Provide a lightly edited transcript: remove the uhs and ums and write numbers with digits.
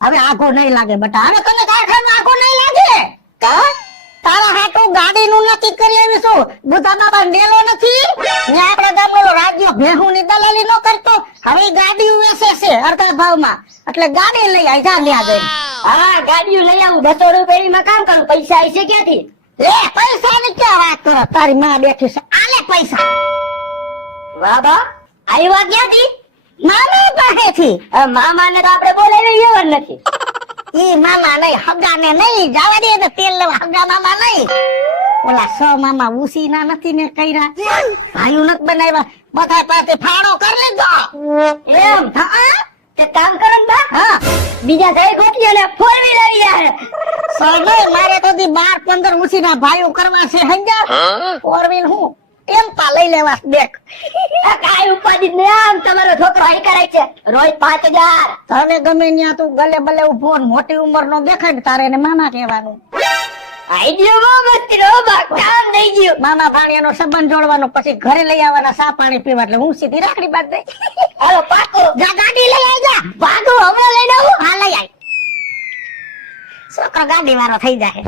હવે આખો નહીં લાગે બટા, હવે તને કારખાનું આખો નહીં લાગે કા? તારા હાટુ ગાડીનું નક્કી કરી આવીશું. બુધા બાબા ડેલો નથી ને આપણા ગામનો રાજ્ય ભેહુની દલાલી ન કરતો, હવે ગાડીઓ વેચે છે અડધા ભાવમાં, એટલે ગાડી લઈ આવી જા લ્યા જઈને. હા ગાડીઓ લઈ આવું, 200 રૂપિયામાં કામ કરું, પૈસા આવી છે ક્યાંથી? લે પૈસા ની ક્યાં વાત કરો, તારી માં બેઠી છે, આલે પૈસા વાહ બા, આવ્યા ક્યાંથી? મામા પાસેથી. મામાને તો આપણે બોલાવી વ્યવહાર નથી. ઈ મામા નહીં, હગા ને નહીં, જવા દે ને તેલ લેવા, હગા મામા નહીં. ઓલા સ મામા ઉસીના નથી ને કર્યા, ભાઈઓ નથી બનાવ્યા, બધા પાસે ફાળો કરી લીધો. એમ? હા તે કામ કરો ને બા, હા બીજા ઘરે ગોતી અને 4 વ્હીલ આવી જાય. સર મારે તો 12-15 ઉસીના ભાઈઓ કરવા છે, સમજ્યા? 4 વ્હીલ હું એમ પા લઈ લેવા દેખ. આ કાંઈ ઉપાધિ જ નહીં, આમ તમારો છોકરો અહીં કરાય છે રોજ 5000. તને ગમે ત્યાં તું ગલે બલે ઉભો ને મોટી ઉંમર નો દેખાય ને તારે એને મામા કહેવાનું. આઈડિયો બહુ મસ્ત રો બા, કામ નહીં ગયું. મામા ભાણિયાનો સંબંધ જોડવાનો, પછી ઘરે લઈ આવવાના, સા પાણી પીવા, એટલે હું સીધી રાખડી બાંધ દઈ. હાલો પાકો, જા ગાડી લઈ આવી જા. ભાગો હમણાં લઈને આવું. હા લઈ આવી. છોકરો ગાડી વાળો થઈ જાય.